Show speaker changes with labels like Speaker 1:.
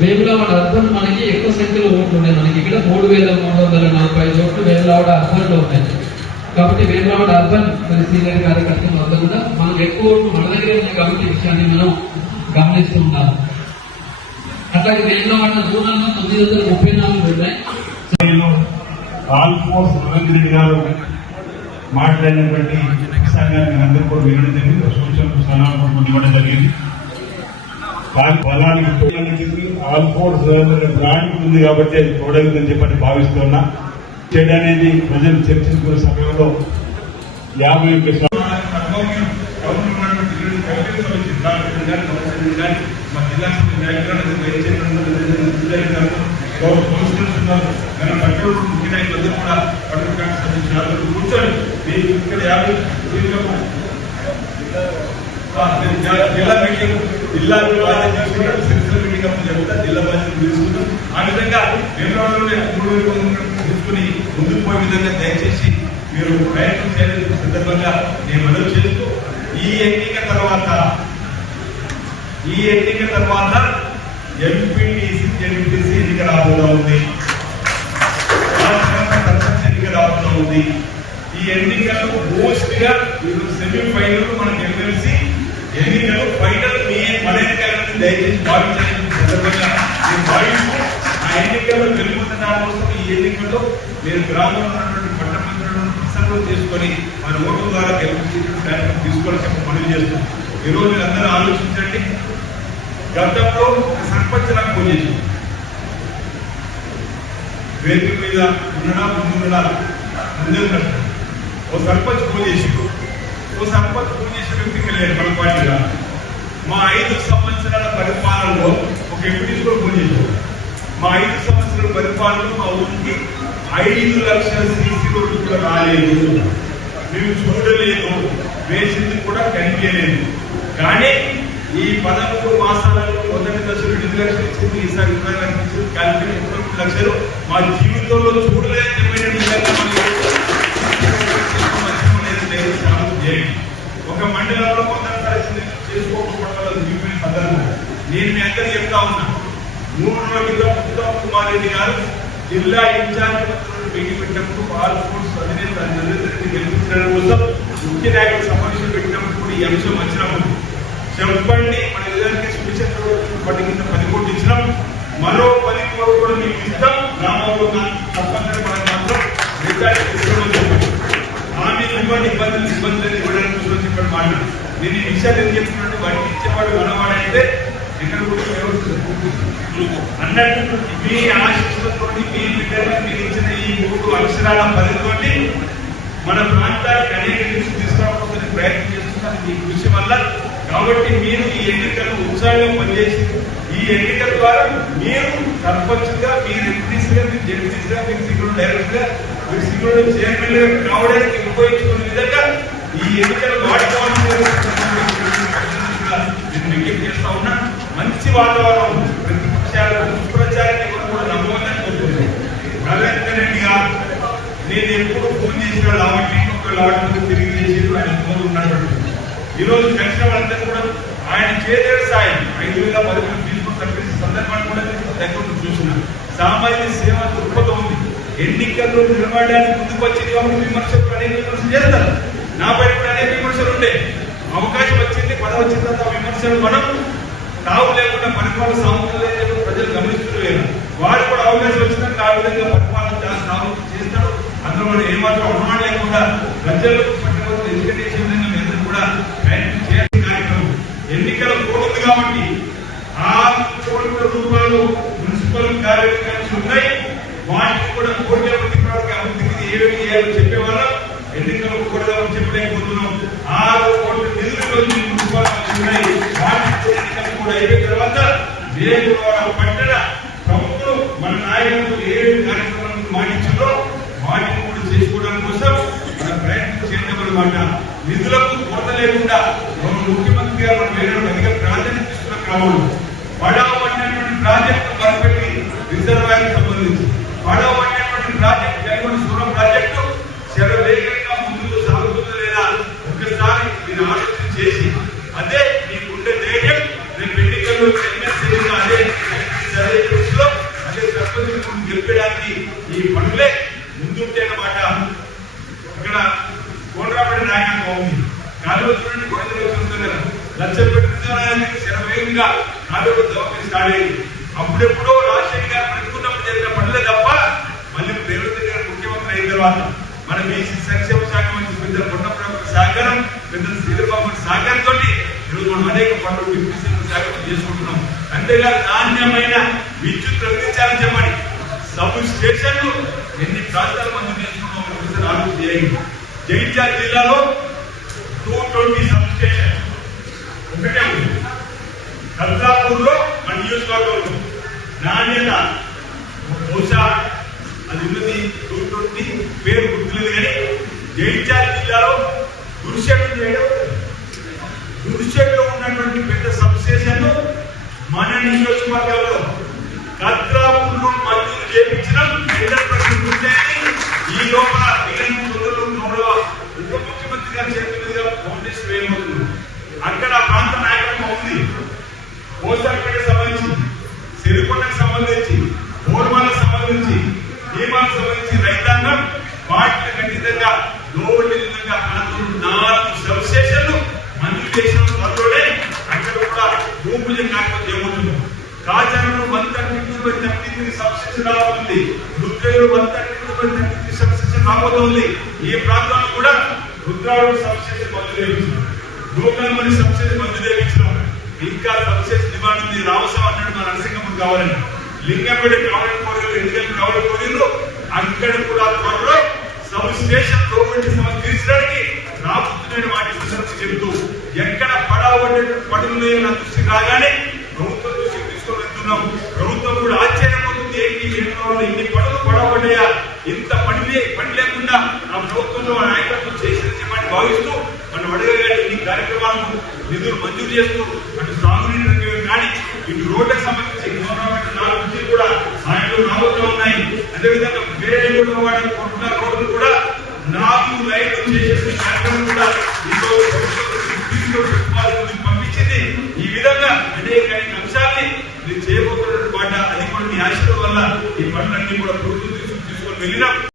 Speaker 1: వేములవాడ అర్థం మనకి ఎక్కువ సంఖ్యలో ఓట్లు ఉన్నాయి మనకి ఇక్కడ మూడు వేల మూడు వందల నలభై ఐదు ఓట్లు వేములవాడ అర్బన్ ఉన్నాయి. కాబట్టి వేములవాడ అర్థం మరి సీనియర్ కార్యకర్తలు అందరూ కూడా మనకు ఎక్కువ ఓట్లు మన దగ్గరే ఉన్నాయి కాబట్టి విషయాన్ని మనం గమనిస్తూ ఉన్నాం. అట్లాగే వేములవాడ రూరల్ తొమ్మిది వందల ముప్పై నాలుగు ఉన్నాయి.
Speaker 2: ఆల్మోస్ట్ రవీంద్రెడ్డి గారు మాట్లాడినటువంటి ప్రసంగాన్ని అందరూ కూడా వినడం జరిగింది. సూచనలు సలహాలు కూడా ఇవ్వడం జరిగింది. కానీ పొలానికి పొలానికి ఆల్మోస్ట్ బ్రాండ్ ఉంది కాబట్టి అది తోడగుందని చెప్పని భావిస్తున్నా. చెడు అనేది ప్రజలు చర్చించుకున్న సమయంలో యాభై ఒక్క కూర్చొని ఇక్కడ యాభై జిల్లా మీటింగ్ జిల్లా బాధ్యత మీటింగ్ అప్పుడు చెప్తా జిల్లా బాధ్యత తీసుకుంటాం ఆ విధంగా వేమరాజులోనే మూడు వేల తీసుకుని ముందుకు పోయే విధంగా దయచేసి మీరు ప్రయత్నం చేయాలని సందర్భంగా నేను మనవి చేస్తూ ఈ ఎన్నిక తర్వాత ఈ ఎన్నిక తర్వాత ఎంపీటీసీ జడ్పీటీసీ ఎన్నిక రాబోతా ఉంది. సర్పంచ్ ఎన్నిక రాబోతా ఉంది. ఈ ఎన్నికల్లో మోస్ట్గా సెమీఫైనల్ మనకు ఎమ్మెల్సీ ఎన్నికలు ఫైనల్ మీ మన దయచేసి భావించాలని సందర్భంగా నేను భావిస్తూ ఆ ఎన్నికల్లో గెలుపుతున్న కోసం ఈ ఎన్నికల్లో మీరు గ్రామంలో ఉన్నటువంటి పట్టమంత్రులను ప్రసంగం చేసుకొని మన ఓటు ద్వారా గెలిపించేటువంటి కార్యక్రమం తీసుకోవాలని చెప్పి చేస్తాం ఈరోజు మీరు అందరూ ఆలోచించండి. గతంలో ఒక సర్పంచ్ నాకు ఫోన్ చేసింది. వేదిక మీద ఉండడా ముందుండడా ముందే ఉన్నాడు ఓ సర్పంచ్ ఫోన్ చేసిండు. ఓ సర్పంచ్ ఫోన్ వ్యక్తికి లేదు మన పార్టీగా మా ఐదు సంవత్సరాల పరిపాలనలో ఒక ఎంపీ కూడా ఫోన్ మా ఐదు సంవత్సరాల పరిపాలనలో మా ఊరికి ఐదు లక్షల సీసీ రోడ్లు కూడా రాలేదు మేము చూడలేదు వేసింది కూడా కనిపించలేదు కానీ ఈ పదమూడు మాసాలలో మొదటి దశలు ఎనిమిది లక్షలు ఇచ్చింది ఈసారి ఇరవై లక్షలు ఇచ్చింది కలిపి లక్షలు మా జీవితంలో చూడలేదు మీ ఉన్నా. మూడు రోజుల క్రితం ఉత్తమ్ కుమార్ రెడ్డి గారు జిల్లా ఇన్ఛార్జ్ మంత్రులను పెట్టినప్పుడు పాల్ ఫోర్స్ అధినేత నరేంద్ర రెడ్డి గెలిపించడం కోసం ముఖ్య నాయకులు సమావేశం పెట్టినప్పుడు కూడా ఈ అంశం వచ్చినప్పుడు చెప్పండి మన ఇద్దరికి స్పెషల్ పట్టి కింద పది కోట్లు ఇచ్చినాం. మరో పది కోట్లు కూడా మీకు ఇస్తాం. గ్రామంలో తప్పనిసరి మనకు మాత్రం నిర్ధారణ తీసుకోమని చెప్పండి హామీ ఇవ్వండి ఇబ్బందులు ఇబ్బందులు ఇవ్వడానికి చూసుకొని చెప్పండి మాట నేను ఈ విషయాలు ఏం చెప్తున్నాను? వాటికి ఇచ్చేవాడు మనవాడంటే ఎక్కడ కూడా ఎవరు మీ ఆశిస్తులతో మీ బిడ్డలు మీరు ఈ మూడు అక్షరాల పనితోటి మన ప్రాంతానికి అనేక న్యూస్ తీసుకురావడానికి ప్రయత్నం చేస్తున్నారు మీ కృషి వల్ల కాబట్టి మీరు ఈ ఎన్నికలు ఉత్సాహంగా పనిచేసి ఈ ఎన్నికల ద్వారా మీరు సర్పంచ్గా మీరు ఎంపీసీగా మీరు జడ్పీసీగా మీరు సింగుడు డైరెక్టర్గా మీరు సింగుడు చైర్మన్గా కావడానికి ఉపయోగించుకునే విధంగా ఈ ఎన్నికలు వాడుకోవాలని నేను విజ్ఞప్తి చేస్తా ఉన్నా? మంచి వాతావరణం ప్రతిపక్షాల దుష్ప్రచారాన్ని ఎవరు కూడా నమ్మవద్దని కోరుతున్నాను రవీంద్ర రెడ్డి గారు నేను ఎప్పుడు ఫోన్ చేసిన లావట్టి ఒక లావట్టి తిరిగి చేసి ఆయన ఫోన్ ఉన్నటువంటి ఈరోజు రోజు కలిసిన వాళ్ళందరూ కూడా ఆయన చేసేది సాయం ఐదు వేల పది మంది తీసుకుని తప్పించిన సందర్భాన్ని కూడా దగ్గర నుండి చూస్తున్నాను సామాజిక సేవ దృక్పథం ఉంది. ఎన్నికల్లో నిలబడడానికి ముందుకు వచ్చింది కాబట్టి విమర్శలు అనేక విమర్శలు చేస్తారు. నా పైన కూడా అనేక విమర్శలు ఉండే అవకాశం వచ్చింది పదవి వచ్చిన తర్వాత విమర్శలు మనం తావు లేకుండా పరిపాలన సాగుతుంది లేకుండా ప్రజలు గమనిస్తున్నారు వారు కూడా అవకాశం వచ్చినాక ఆ విధంగా పరిపాలన సాగు చేస్తాడు. అందులో ఏమాత్రం అనుమానం లేకుండా ప్రజలకు పట్టణంలో ఎన్నికలు చేసే విధంగా కూడా ప్రయత్నం కార్యక్రమం. ఎన్నికల కోడ్ కాబట్టి ఆ కోట్ల రూపాయలు మున్సిపల్ కార్యక్రమాలు ఉన్నాయి. కూడా కోట్ల మంది అభివృద్ధికి ఏమేమి చేయాలో చెప్పేవాళ్ళం. ఎన్నికలు కూడదని చెప్పలేకపోతున్నాం ఆరు కోట్ల నిధులు ఉన్నాయి. వాటి ఎన్నికలు కూడా అయిపోయిన తర్వాత రేపు పట్టణ మన నాయకులు ఏ కార్యక్రమాలను మాటించారో వాటిని కూడా చేసుకోవడం కోసం మన ప్రయత్నం చేద్దామన్నమాట నిధులకు కొరత లేకుండా మన ముఖ్యమంత్రి గారు మన వేరే అధిక ప్రాధాన్యత ఇస్తున్న క్రమంలో పడవ పడినటువంటి ప్రాజెక్టు మొదలుపెట్టి సంబంధించి. పడవ ఈ పనులే ముందుంటే అన్నమాట ఇక్కడ కోనరాపేట నాయకత్వం బాగుంది. కాలువ చూడండి గోవిందరావు చూస్తున్నారు కదా లక్ష శరవేగంగా కాలువ దవాఖాన స్టార్ట్ అయింది. అప్పుడెప్పుడో రాజశేఖర్ గారు పెట్టుకున్నప్పుడు జరిగిన పనులే తప్ప మళ్ళీ రేవంత్ గారు ముఖ్యమంత్రి అయిన తర్వాత మన బీసీ సంక్షేమ శాఖ మంత్రి పెద్ద పొన్నప్రభు సహకారం పెద్ద శ్రీధరబాబు సహకారంతో ఈరోజు మనం అనేక పనులు డిప్యూటీ శాఖ చేసుకుంటున్నాం. అంతేగాదు నాణ్యమైన విద్యుత్ సబ్ స్టేషన్లు ఎన్ని ప్రాంతాలు మంది చేసుకున్నాం ఒకసారి చేయండి జగిత్యాల జిల్లాలో టూ ట్వంటీ సబ్ స్టేషన్ ఒకటే ఉంది. కల్లాపూర్లో మన నియోజకవర్గంలో నాణ్యత బహుశా అది ఉన్నది టూ ట్వంటీ పేరు గుర్తులేదు కానీ జగిత్యాల జిల్లాలో దుర్షెట్లు చేయడం దుర్షెట్లో ఉన్నటువంటి పెద్ద సబ్ స్టేషన్ మన నియోజకవర్గంలో విధంగా ఖచ్చితంగా లోబడి విధంగా మనకు నాలుగు సబ్ స్టేషన్లు మంజూరు చేసిన త్వరలోనే అక్కడ కూడా భూమి పూజ కార్యక్రమం చేయబోతున్నాం కాచారంలో one thirty two thirty three sub రాబోతుంది. రుద్రలో one thirty two thirty three sub రాబోతుంది. ఈ ప్రాంతంలో కూడా రుద్రాలు సబ్ స్టేషన్ మంజూరు చేయించాం లోకల్ మరి మంజూరు చేయించినాం ఇంకా సబ్సిడీ డిమాండ్ ఉంది. రావసం అన్నాడు మా నరసింహం కావాలని. లింగంపేట కావాలని కోరికలు ఎన్నికలు కావాలని కోరికలు అక్కడ కూడా త్వరలో సబ్ స్టేషన్ గవర్నమెంట్ సమస్య తీర్చడానికి రాబోతున్న వాటి గురించి చెబుతూ ఎక్కడ పడవబడే పడులు నా దృష్టి రాగానే ప్రభుత్వం దృష్టికి తీసుకొని వెళ్తున్నాం ప్రభుత్వం కూడా ఆశ్చర్యపోతుంది ఏంటి కేంద్రంలో ఇన్ని పడవలు పడవబడ్డాయా ఇంత పని పని లేకుండా ఆ ప్రభుత్వంలో నాయకత్వం చేసిందని చెప్పని భావిస్తూ మనం అడగగానే ఈ కార్యక్రమాలను నిధులు మంజూరు చేస్తూ అటు సాగునీటి రంగం కానీ ఇటు రోడ్లకు సంబంధించి గవర్నమెంట్ నాలుగు నుంచి కూడా సాయంత్రం రాబోతూ ఉన్నాయి. అదేవిధంగా వేరే కూడా వాడే కొట్ల రోడ్లు కూడా నాలుగు లైన్లు కూడా ఈరోజు ప్రభుత్వం పంపించింది ఈ విధంగా అనేక అంశాన్ని మీరు చేయబోతున్న మాట అది కూడా మీ వల్ల ఈ పనులన్నీ కూడా ప్రభుత్వం తీసుకొని వెళ్ళినాం.